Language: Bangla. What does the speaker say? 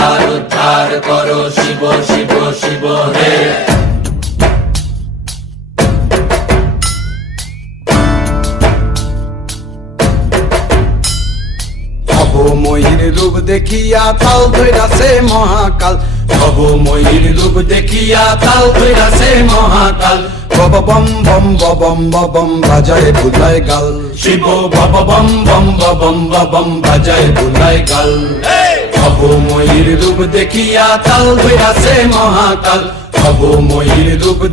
উদ্ধার উদ্ধার করো শিব শিব শিব হে। ভবময়ীর রূপ দেখিয়া তাল ধৈরাছে মহাকাল, ভবময়ীর রূপ দেখিয়া তাল ধইরাছে মহাকাল। বব বম বম বম বম বাজায় বুলায় গাল, শিব বব বম বম বম বম বাজায় বুলায় গাল। ভবময়ীর রূপ দেখিয়া তাল ধইরাছে মহাকাল, ভবময়ীর রূপ